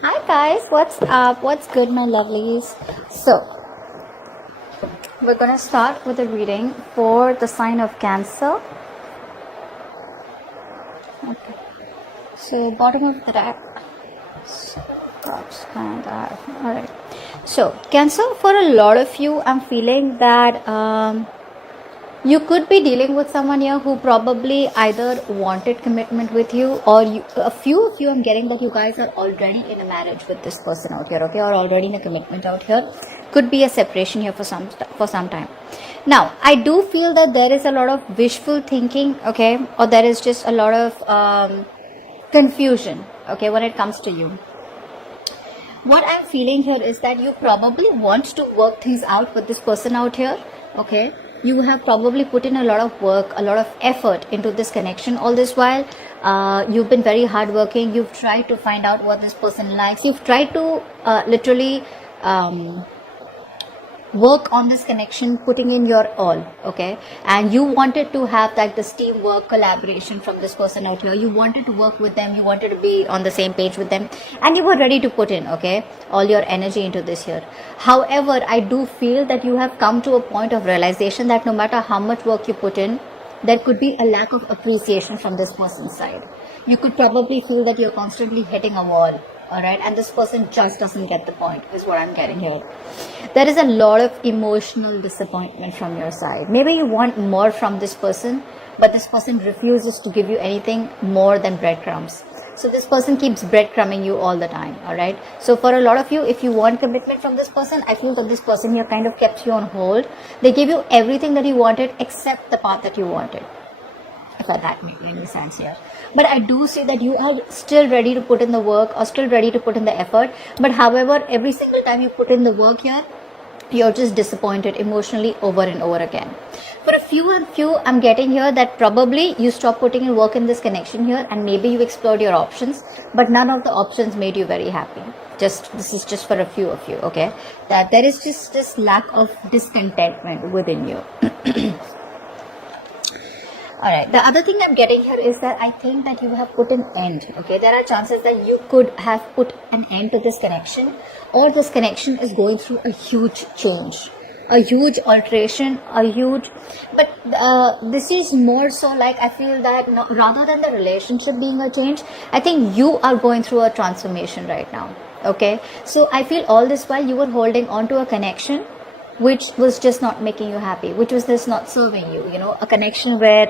Hi guys, what's up? What's good, my lovelies? So, we're gonna start with a reading for the sign of Cancer. Okay. So, bottom of the deck. So, cups and alright. So, Cancer, for a lot of you, I'm feeling that you could be dealing with someone here who probably either wanted commitment with you, or a few of you, I'm getting that you guys are already in a marriage with this person out here, okay, or already in a commitment out here. Could be a separation here for some time. Now, I do feel that there is a lot of wishful thinking, okay, or there is just a lot of confusion, okay, when it comes to you. What I'm feeling here is that you probably want to work things out with this person out here, okay. You have probably put in a lot of work, a lot of effort into this connection all this while. You've been very hardworking. You've tried to find out what this person likes. You've tried to literally work on this connection, putting in your all, okay, and you wanted to have like this teamwork, collaboration from this person out here. You wanted to work with them, you wanted to be on the same page with them, and you were ready to put in, okay, all your energy into this here. However, I do feel that you have come to a point of realization that no matter how much work you put in, there could be a lack of appreciation from this person's side. You could probably feel that you're constantly hitting a wall, all right, and this person just doesn't get the point, is what I'm getting here. There is a lot of emotional disappointment from your side. Maybe you want more from this person, but this person refuses to give you anything more than breadcrumbs. So this person keeps breadcrumbing you all the time, all right. So for a lot of you, if you want commitment from this person, I feel that this person here kind of kept you on hold. They gave you everything that you wanted except the path that you wanted, if that makes any sense here. But I do see that you are still ready to put in the work, or still ready to put in the effort. But however, every single time you put in the work here, you're just disappointed emotionally over and over again. For a few, I'm getting here that probably you stopped putting in work in this connection here, and maybe you explored your options, but none of the options made you very happy. This is just for a few of you, okay, that there is just this lack of discontentment within you. Alright, the other thing I'm getting here is that I think that you have put an end, okay. There are chances that you could have put an end to this connection, or this connection is going through a huge change, a huge alteration, but this is more so like, I feel that rather than the relationship being a change, I think you are going through a transformation right now, okay. So I feel all this while you were holding on to a connection which was just not making you happy, which was just not serving you, a connection where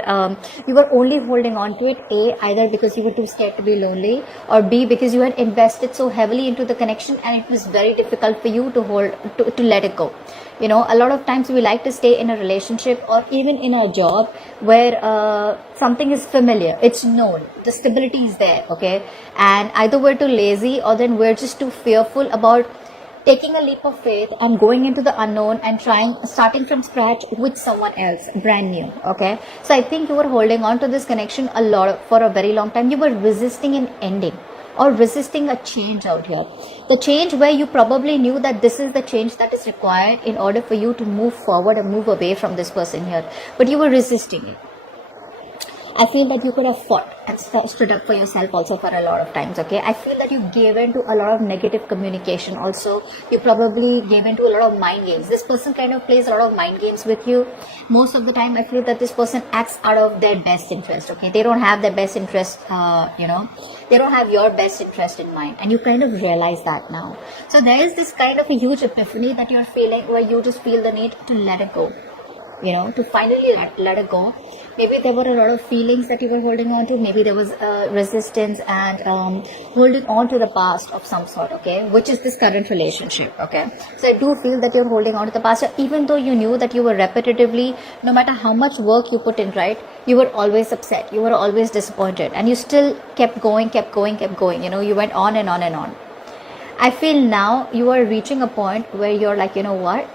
you were only holding on to it, either because you were too scared to be lonely, or B, because you had invested so heavily into the connection and it was very difficult for you to let it go. A lot of times we like to stay in a relationship or even in a job where something is familiar, it's known, the stability is there, okay, and either we're too lazy, or then we're just too fearful about taking a leap of faith and going into the unknown and starting from scratch with someone else, brand new, okay. So I think you were holding on to this connection for a very long time. You were resisting an ending, or resisting a change out here. The change where you probably knew that this is the change that is required in order for you to move forward and move away from this person here, but you were resisting it. I feel that you could have fought and stood up for yourself also for a lot of times, okay. I feel that you gave in to a lot of negative communication also. You probably gave in to a lot of mind games. This person kind of plays a lot of mind games with you. Most of the time, I feel that this person acts out of their best interest, okay. They don't have their best interest, they don't have your best interest in mind, and you kind of realize that now. So there is this kind of a huge epiphany that you're feeling, where you just feel the need to let it go, to finally let it go. Maybe there were a lot of feelings that you were holding on to. Maybe there was resistance and holding on to the past of some sort, okay, which is this current relationship, okay. So I do feel that you're holding on to the past, even though you knew that you were repetitively, no matter how much work you put in, right, you were always upset, you were always disappointed, and you still kept going, you went on and on and on. I feel now you are reaching a point where you're like, what,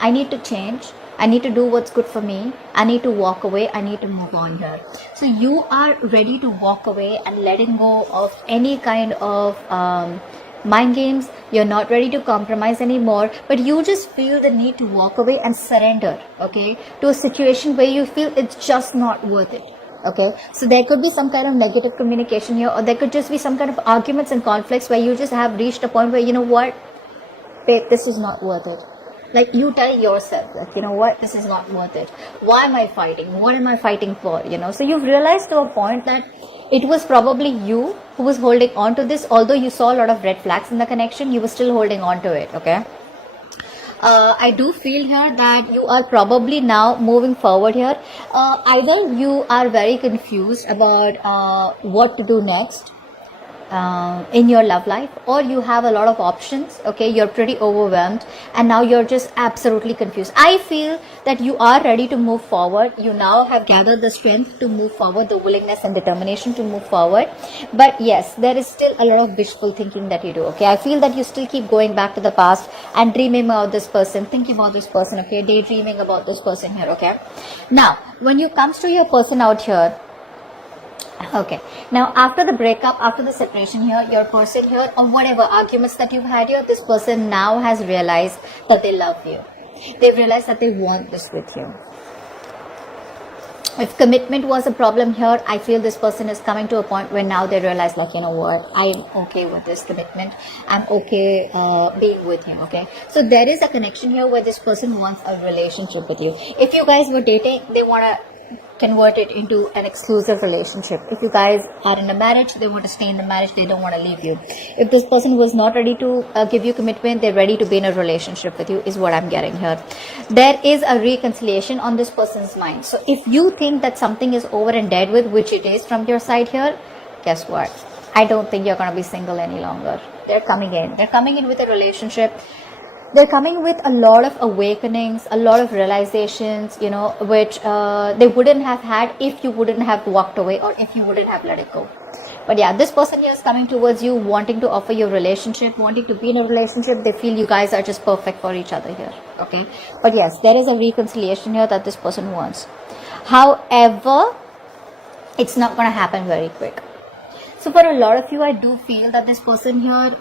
I need to change. I need to do what's good for me. I need to walk away. I need to move on here. So you are ready to walk away and letting go of any kind of mind games. You're not ready to compromise anymore, but you just feel the need to walk away and surrender, okay, to a situation where you feel it's just not worth it. Okay, so there could be some kind of negative communication here, or there could just be some kind of arguments and conflicts where you just have reached a point where, you know what, babe, this is not worth it. Like, you tell yourself that, you know what, this is not worth it. Why am I fighting? What am I fighting for? You know, so you've realized to a point that it was probably you who was holding on to this. Although you saw a lot of red flags in the connection, you were still holding on to it. Okay. I do feel here that you are probably now moving forward here. Either you are very confused about what to do next in your love life, or you have a lot of options. Okay, you're pretty overwhelmed and now you're just absolutely confused. I feel that you are ready to move forward. You now have gathered the strength to move forward, the willingness and determination to move forward. But yes, there is still a lot of wishful thinking that you do. Okay, I feel that you still keep going back to the past and dreaming about this person, thinking about this person. Okay, daydreaming about this person here. Okay, now when you comes to your person out here, okay, now after the breakup, after the separation here, your person here, or whatever arguments that you've had here, this person now has realized that they love you. They've realized that they want this with you. If commitment was a problem here, I feel this person is coming to a point where now they realize, like, you know what, I'm okay with this commitment. I'm okay being with him. Okay, so there is a connection here where this person wants a relationship with you. If you guys were dating, they want to convert it into an exclusive relationship. If you guys are in a marriage, they want to stay in the marriage, they don't want to leave you. If this person was not ready to give you commitment, they're ready to be in a relationship with you, is what I'm getting here. There is a reconciliation on this person's mind. So if you think that something is over and dead with, which it is from your side here, guess what, I don't think you're going to be single any longer. They're coming in with a relationship. They're coming with a lot of awakenings, a lot of realizations, you know, which they wouldn't have had if you wouldn't have walked away, or if you wouldn't have let it go. But yeah, this person here is coming towards you, wanting to offer you a relationship, wanting to be in a relationship. They feel you guys are just perfect for each other here. Okay, but yes, there is a reconciliation here that this person wants. However, it's not going to happen very quick. So for a lot of you, I do feel that this person here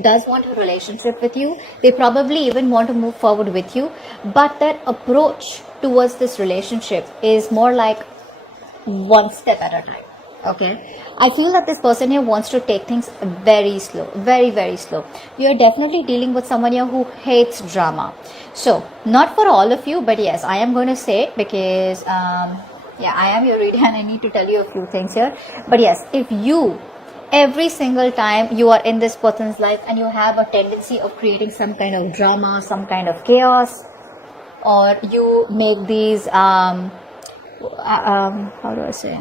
does want a relationship with you. They probably even want to move forward with you, but their approach towards this relationship is more like one step at a time. Okay, I feel that this person here wants to take things very slow, very, very slow. You are definitely dealing with someone here who hates drama. So not for all of you, but yes, I am going to say, because yeah, I am your reader and I need to tell you a few things here. But yes, if you, every single time you are in this person's life and you have a tendency of creating some kind of drama, some kind of chaos, or you make these, how do I say?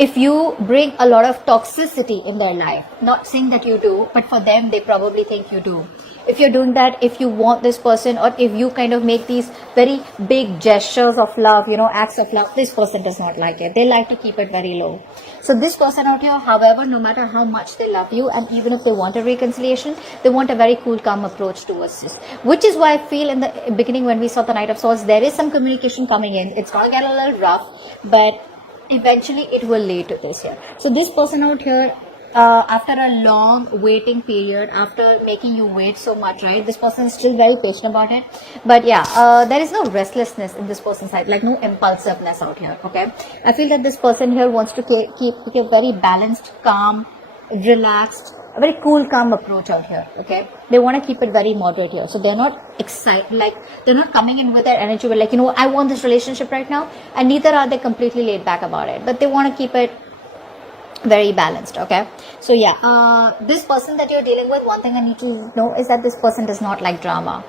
If you bring a lot of toxicity in their life, not saying that you do, but for them, they probably think you do. If you're doing that, if you want this person, or if you kind of make these very big gestures of love, you know, acts of love, this person does not like it. They like to keep it very low. So this person out here, however, no matter how much they love you, and even if they want a reconciliation, they want a very cool, calm approach towards this. Which is why I feel in the beginning when we saw the Knight of Swords, there is some communication coming in. It's going to get a little rough, but eventually it will lead to this here. So this person out here, after a long waiting period, after making you wait so much, right, this person is still very patient about it. But yeah, there is no restlessness in this person's side, like no impulsiveness out here. Okay, I feel that this person here wants to keep a very balanced, calm, relaxed, a very cool, calm approach out here. Okay, they want to keep it very moderate here. So they're not excited, like they're not coming in with their energy with, like, you know, I want this relationship right now, and neither are they completely laid back about it, but they want to keep it very balanced. Okay, so yeah, this person that you're dealing with, one thing I need to know is that this person does not like drama.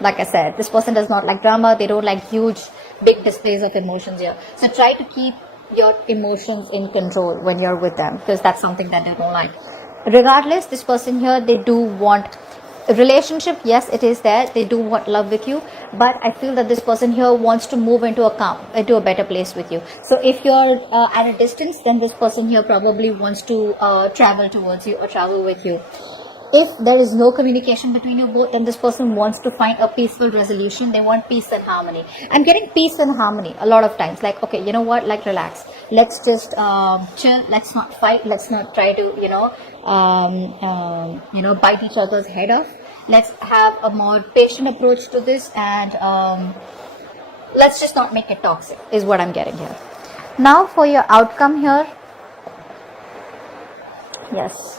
Like I said, this person does not like drama. They don't like huge, big displays of emotions here. So try to keep your emotions in control when you're with them, because that's something that they don't like. Regardless, this person here, they do want a relationship. Yes, it is there. They do want love with you, but I feel that this person here wants to move into a better place with you. So if you're at a distance, then this person here probably wants to travel towards you or travel with you. If there is no communication between you both, then this person wants to find a peaceful resolution. They want peace and harmony. I'm getting peace and harmony a lot of times. Like, okay, you know what? Like, relax. Let's just chill. Let's not fight. Let's not try to, bite each other's head off. Let's have a more patient approach to this, and let's just not make it toxic, is what I'm getting here. Now for your outcome here. Yes.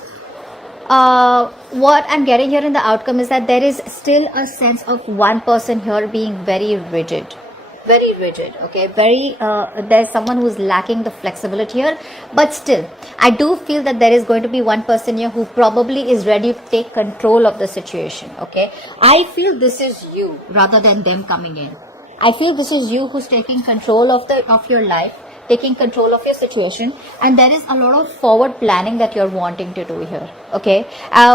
What I'm getting here in the outcome is that there is still a sense of one person here being very rigid. Very rigid, okay? There's someone who's lacking the flexibility here, but still, I do feel that there is going to be one person here who probably is ready to take control of the situation, okay? I feel this is you rather than them coming in. I feel this is you who's taking control of your life, taking control of your situation, and there is a lot of forward planning that you're wanting to do here, okay?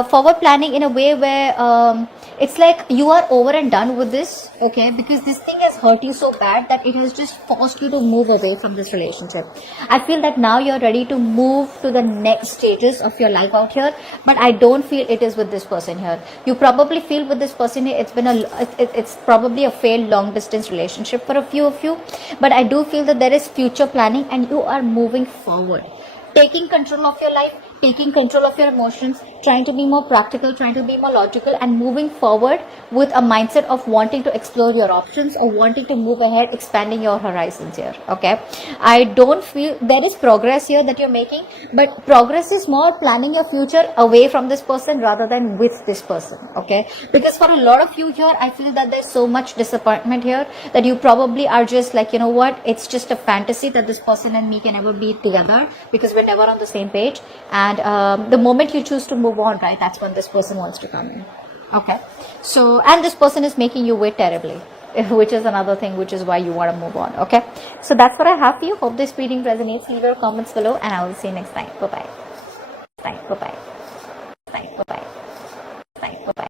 Forward planning in a way where it's like you are over and done with this, okay? Because this thing has hurt you so bad that it has just forced you to move away from this relationship. I feel that now you're ready to move to the next stages of your life out here, but I don't feel it is with this person here. You probably feel with this person here, it's probably a failed long distance relationship for a few of you, but I do feel that there is future planning and you are moving forward, taking control of your life, taking control of your emotions, trying to be more practical, trying to be more logical, and moving forward with a mindset of wanting to explore your options or wanting to move ahead, expanding your horizons here, okay? I don't feel there is progress here that you're making, but progress is more planning your future away from this person rather than with this person, okay? Because for a lot of you here, I feel that there's so much disappointment here that you probably are just like, you know what, it's just a fantasy that this person and me can ever be together because we're never on the same page. And the moment you choose to move on, right, that's when this person wants to come in, okay? So, and this person is making you wait terribly, which is another thing, which is why you want to move on, okay? So that's what I have for you. Hope this reading resonates. Leave your comments below and I will see you next time. Bye-bye. Bye-bye.